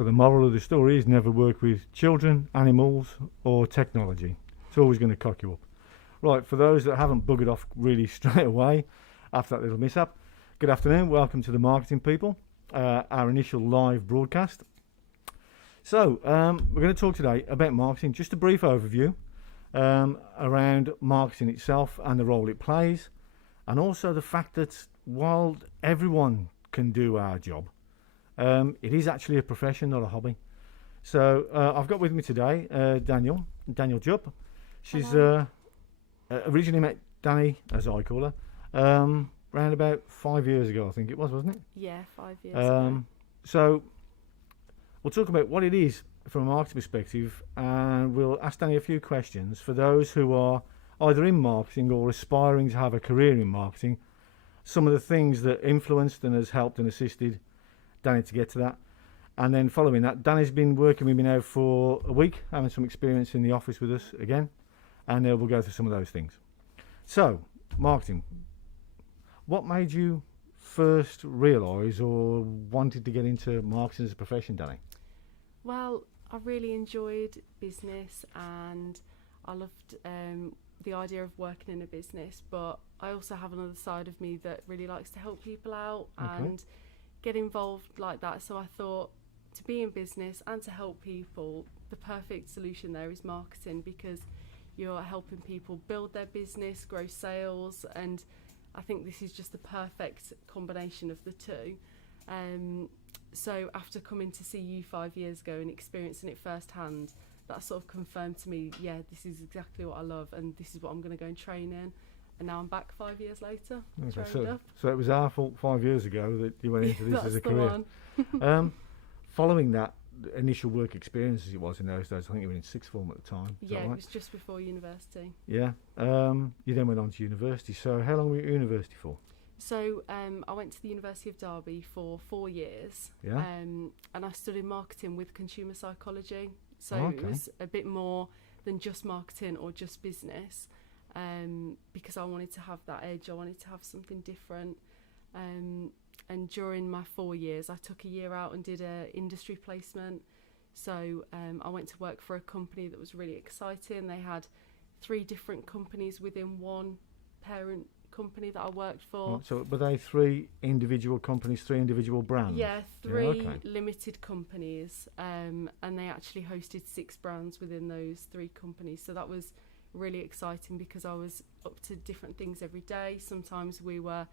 So the moral of the story is never work with children, animals, or technology. It's always going to cock you up. Right, for those that haven't buggered off really straight away after that little mishap, good afternoon. Welcome to the Marketing People, our initial live broadcast. So we're going to talk today about marketing, just a brief overview around marketing itself and the role it plays, and also the fact that while everyone can do our job, it is actually a profession, not a hobby. So I've got with me today Danielle Jupp. She's originally met Danny, as I call her, around about 5 years ago, I think it was, wasn't it? Yeah, 5 years ago. So we'll talk about what it is from a marketing perspective, and we'll ask Danny a few questions for those who are either in marketing or aspiring to have a career in marketing, some of the things that influenced and has helped and assisted Danny to get to that. And then following that, Danny's been working with me now for a week, having some experience in the office with us again, and we'll go through some of those things. So, marketing. What made you first realise or wanted to get into marketing as a profession, Danny? Well, I really enjoyed business and I loved the idea of working in a business, but I also have another side of me that really likes to help people out and get involved like that. So I thought, to be in business and to help people, the perfect solution there is marketing, because you're helping people build their business, grow sales, and I think this is just the perfect combination of the two. So after coming to see you 5 years ago and experiencing it firsthand, that sort of confirmed to me, yeah, this is exactly what I love and this is what I'm going to go and train in. And now I'm back 5 years later, trained up. So it was our fault 5 years ago that you went into this as a career. One. Following that initial work experience, as it was in those days, I think you were in sixth form at the time. Yeah, right? It was just before university. Yeah. You then went on to university. So how long were you at university for? So I went to the University of Derby for 4 years. Yeah. And I studied marketing with consumer psychology. So Okay. It was a bit more than just marketing or just business, because I wanted to have that edge. I wanted to have something different. And during my 4 years, I took a year out and did an industry placement. So I went to work for a company that was really exciting. They had 3 different companies within one parent company that I worked for. Right, so were they 3 individual companies, 3 individual brands? Yeah, 3 okay. limited companies, and they actually hosted 6 brands within those 3 companies. So that was really exciting because I was up to different things every day. Sometimes we were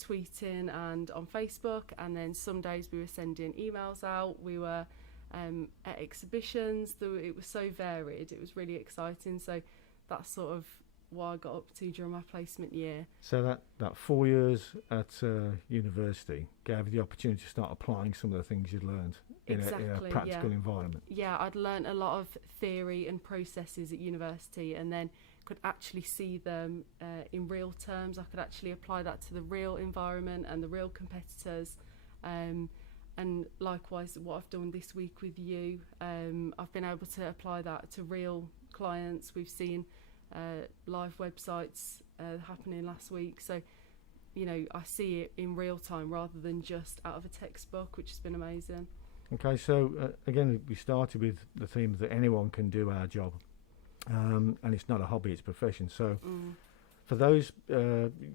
tweeting and on Facebook, and then some days we were sending emails out. We were at exhibitions. It was so varied. It was really exciting. So that's sort of what I got up to during my placement year. So that 4 years at university gave you the opportunity to start applying some of the things you'd learned in a practical environment. Yeah, I'd learned a lot of theory and processes at university, and then could actually see them in real terms. I could actually apply that to the real environment and the real competitors. And likewise, what I've done this week with you, I've been able to apply that to real clients. We've seen live websites happening last week. So, I see it in real time rather than just out of a textbook, which has been amazing. Okay, so again, we started with the theme that anyone can do our job. And it's not a hobby, it's a profession. So for those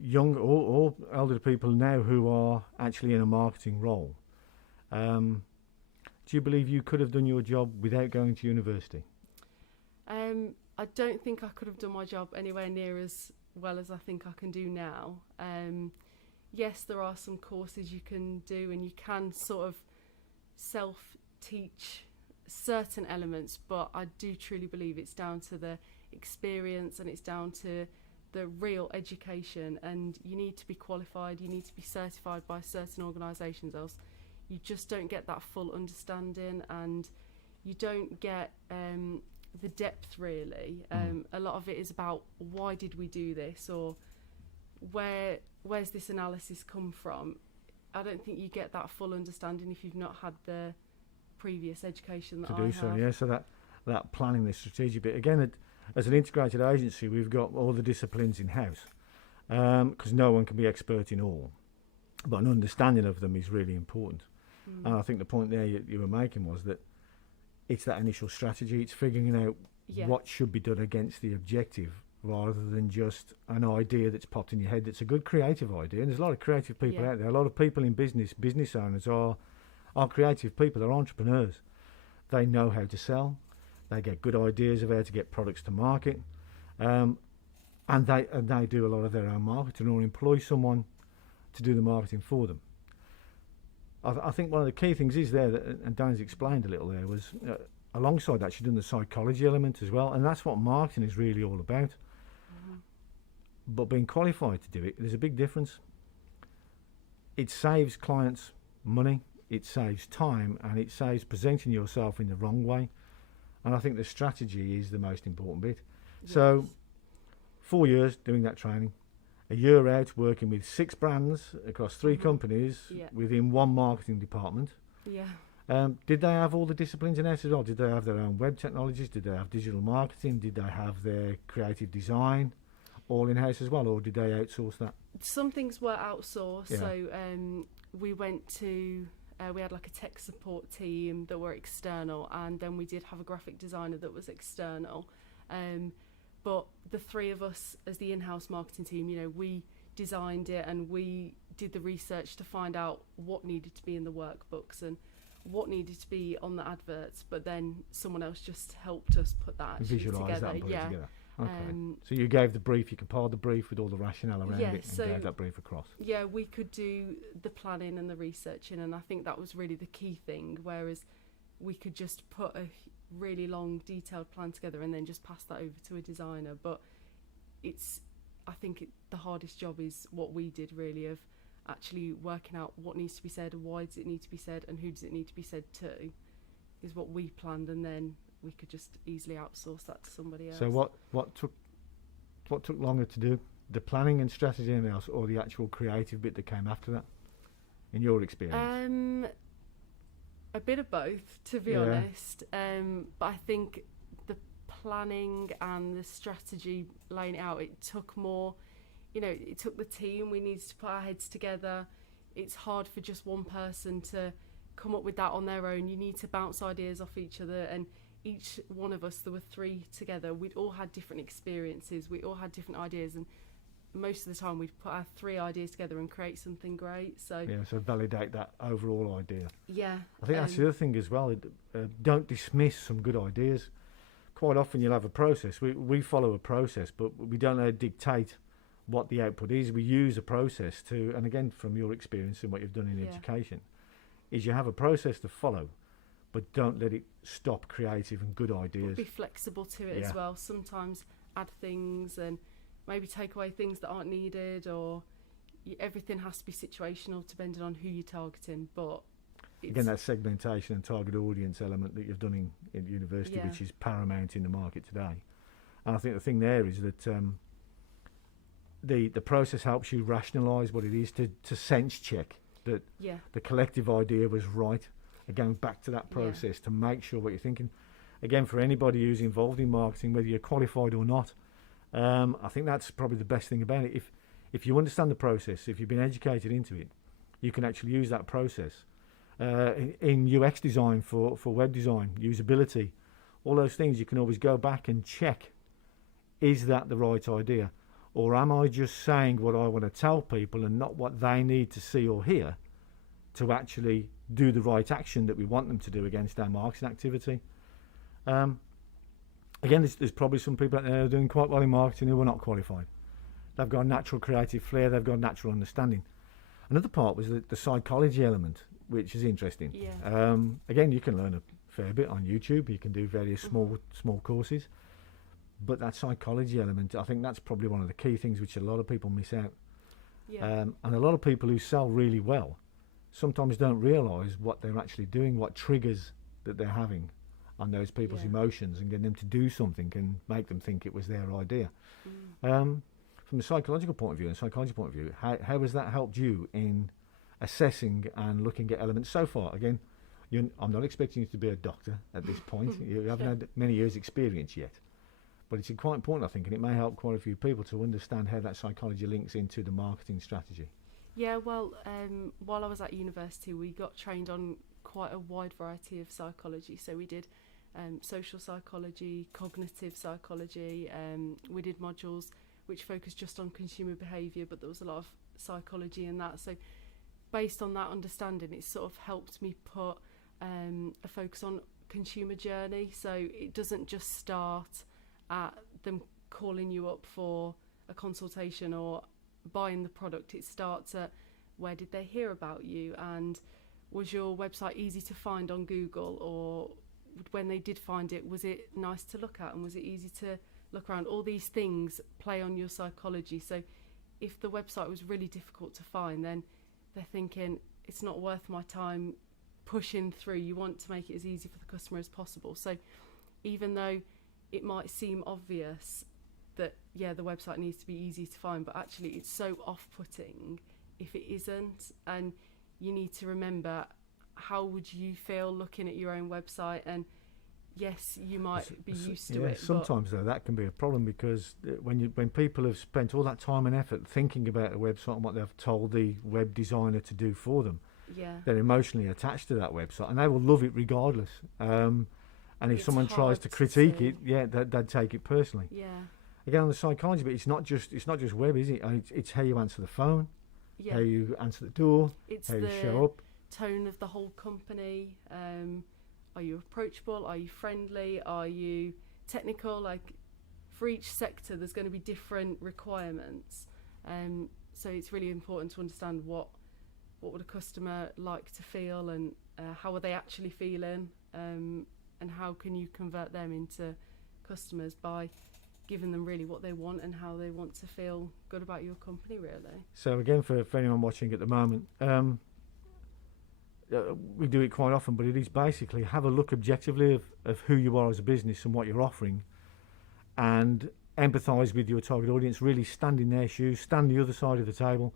young or elder people now who are actually in a marketing role, do you believe you could have done your job without going to university? I don't think I could have done my job anywhere near as well as I think I can do now. Yes, there are some courses you can do and you can sort of self-teach certain elements, but I do truly believe it's down to the experience and it's down to the real education, and you need to be qualified, you need to be certified by certain organisations, else you just don't get that full understanding and you don't get the depth really. A lot of it is about why did we do this, or where's this analysis come from. I don't think you get that full understanding if you've not had the previous education that I have. To do so, yeah. So that planning, the strategic bit. Again, as an integrated agency, we've got all the disciplines in-house because no one can be expert in all. But an understanding of them is really important. And I think the point there you were making was that it's that initial strategy. It's figuring out what should be done against the objective, rather than just an idea that's popped in your head that's a good creative idea. And there's a lot of creative people out there. A lot of people in business owners are creative people. They're entrepreneurs. They know how to sell. They get good ideas of how to get products to market. And they do a lot of their own marketing, or employ someone to do the marketing for them. I think one of the key things is there, that, and Dan's explained a little there, was alongside that she's done the psychology element as well, and that's what marketing is really all about. But being qualified to do it, there's a big difference. It saves clients money, it saves time, and it saves presenting yourself in the wrong way. And I think the strategy is the most important bit. Yes. So 4 years doing that training, a year out working with 6 brands across 3 companies within 1 marketing department. Did they have all the disciplines in house as well? Did they have their own web technologies? Did they have digital marketing? Did they have their creative design all in house as well, or did they outsource that? Some things were outsourced. So we went to we had like a tech support team that were external, and then we did have a graphic designer that was external. But the 3 of us as the in-house marketing team, you know, we designed it and we did the research to find out what needed to be in the workbooks and what needed to be on the adverts, but then someone else just helped us put that visualise together. That and put it together. Okay. So you gave the brief, you compiled the brief with all the rationale around it, and gave that brief across. Yeah, we could do the planning and the researching, and I think that was really the key thing, whereas we could just put a really long detailed plan together and then just pass that over to a designer. But I think the hardest job is what we did, really, of actually working out what needs to be said, why does it need to be said, and who does it need to be said to, is what we planned, and then we could just easily outsource that to somebody else. So what took longer to do, the planning and strategy and else, or the actual creative bit that came after that, in your experience? A bit of both, to be honest. But I think the planning and the strategy, laying it out, it took more, you know, it took the team. We needed to put our heads together. It's hard for just one person to come up with that on their own. You need to bounce ideas off each other, and each one of us, there were 3 together, we'd all had different experiences, we all had different ideas, and most of the time we'd put our 3 ideas together and create something great. So validate that overall idea. I think that's the other thing as well. Don't dismiss some good ideas. Quite often you'll have a process. We follow a process, but we don't dictate what the output is. We use a process to, and again, from your experience and what you've done in education, is you have a process to follow, but don't let it stop creative and good ideas. Be flexible to it as well. Sometimes add things and maybe take away things that aren't needed, or everything has to be situational depending on who you're targeting. But again, that segmentation and target audience element that you've done in university, which is paramount in the market today. And I think the thing there is that the process helps you rationalise what it is, to sense check that the collective idea was right. Again, back to that process to make sure what you're thinking. Again, for anybody who's involved in marketing, whether you're qualified or not, I think that's probably the best thing about it. If you understand the process, if you've been educated into it, you can actually use that process in UX design for web design, usability, all those things. You can always go back and check, is that the right idea, or am I just saying what I want to tell people and not what they need to see or hear to actually do the right action that we want them to do against our marketing activity. Again, there's probably some people out there who are doing quite well in marketing who are not qualified. They've got a natural creative flair, they've got a natural understanding. Another part was the psychology element, which is interesting. Again, you can learn a fair bit on YouTube, you can do various small courses, but that psychology element, I think that's probably one of the key things which a lot of people miss out. And a lot of people who sell really well sometimes don't realise what they're actually doing, what triggers that they're having on those people's emotions, and getting them to do something can make them think it was their idea. From a psychological point of view, how has that helped you in assessing and looking at elements so far? Again, I'm not expecting you to be a doctor at this point. You haven't had many years' experience yet. But it's quite important, I think, and it may help quite a few people to understand how that psychology links into the marketing strategy. Yeah, well, while I was at university, we got trained on quite a wide variety of psychology. So we did social psychology, cognitive psychology. We did modules which focused just on consumer behaviour, but there was a lot of psychology in that. So based on that understanding, it sort of helped me put a focus on consumer journey. So it doesn't just start at them calling you up for a consultation or buying the product. It starts at where did they hear about you, and was your website easy to find on Google, or when they did find it, was it nice to look at, and was it easy to look around? All these things play on your psychology. So if the website was really difficult to find, then they're thinking it's not worth my time pushing through. You want to make it as easy for the customer as possible. So even though it might seem obvious that, yeah, the website needs to be easy to find, but actually it's so off-putting if it isn't. And you need to remember, how would you feel looking at your own website? And yes, you might be used to it. Sometimes though that can be a problem, because when people have spent all that time and effort thinking about a website and what they've told the web designer to do for them, yeah, they're emotionally attached to that website and they will love it regardless. And if It's someone tries hard to to critique see. it, yeah, they'd take it personally. yeah, Again, on the psychology, but it's not just web, is it? It's how you answer the phone, yeah. how you answer the door, It's how you the show up. tone of the whole company. Are you approachable? Are you friendly? Are you technical? Like, for each sector there's going to be different requirements, so it's really important to understand what would a customer like to feel, and how are they actually feeling, and how can you convert them into customers by giving them really what they want and how they want to feel good about your company, really. So again, for anyone watching at the moment, we do it quite often, but it is basically have a look objectively of who you are as a business and what you're offering, and empathise with your target audience. Really stand in their shoes, stand the other side of the table,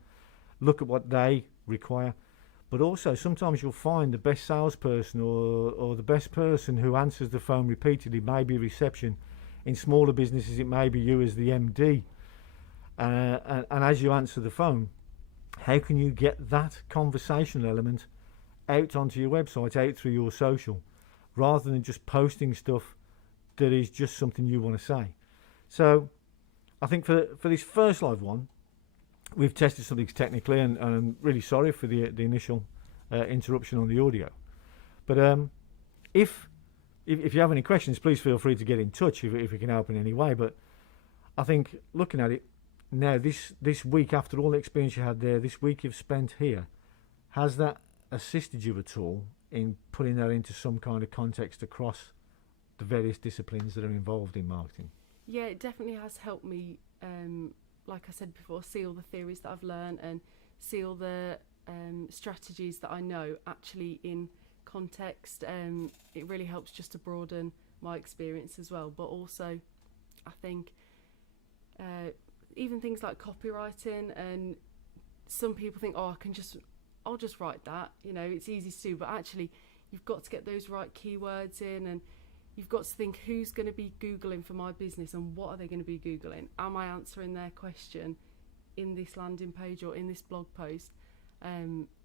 look at what they require. But also sometimes you'll find the best salesperson or the best person who answers the phone repeatedly may be reception. In smaller businesses it may be you as the MD, and as you answer the phone, how can you get that conversational element out onto your website, out through your social, rather than just posting stuff that is just something you want to say. So I think for this first live one, we've tested some things technically, and I'm really sorry for the initial interruption on the audio. But if you have any questions, please feel free to get in touch if we can help in any way. But I think looking at it now, this week, after all the experience you had there, this week you've spent here, has that assisted you at all in putting that into some kind of context across the various disciplines that are involved in marketing? Yeah, it definitely has helped me, like I said before, see all the theories that I've learned and see all the strategies that I know actually in context. It really helps just to broaden my experience as well. But also, I think even things like copywriting, and some people think, oh, I'll just write that, it's easy to do, but actually you've got to get those right keywords in, and you've got to think, who's going to be Googling for my business and what are they going to be Googling? Am I answering their question in this landing page or in this blog post?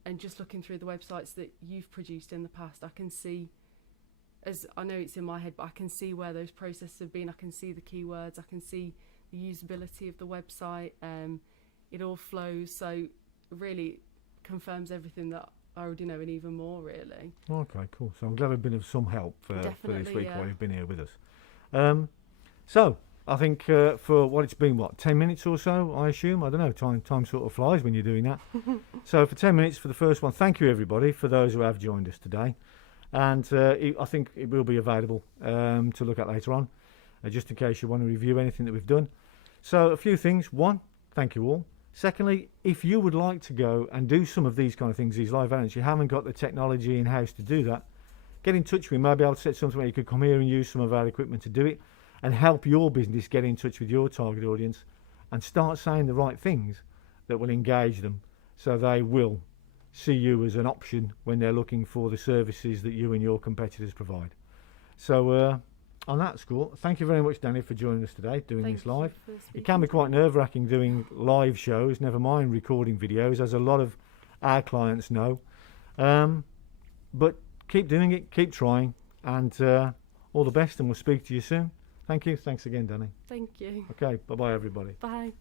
And just looking through the websites that you've produced in the past, I can see, as I know it's in my head, but I can see where those processes have been. I can see the keywords, I can see the usability of the website. It all flows, so really confirms everything that I already know and even more, really. Okay, cool. So I'm glad we've been of some help for this week, yeah. while you've been here with us. So I think for what it's been, 10 minutes or so, I assume? I don't know, time sort of flies when you're doing that. So for 10 minutes for the first one, thank you everybody for those who have joined us today. And I think it will be available to look at later on, just in case you want to review anything that we've done. So a few things. One, thank you all. Secondly, if you would like to go and do some of these kind of things, these live events, you haven't got the technology in-house to do that, get in touch with me. Maybe I'll set something where you could come here and use some of our equipment to do it and help your business get in touch with your target audience and start saying the right things that will engage them, so they will see you as an option when they're looking for the services that you and your competitors provide. So on that score, thank you very much, Danny, for joining us today, doing Thank this live. you for It can be speaking quite to me. nerve-wracking doing live shows, never mind recording videos, as a lot of our clients know. But keep doing it, keep trying, and all the best, and we'll speak to you soon. Thank you. Thanks again, Danny. Thank you. Okay, bye-bye, everybody. Bye.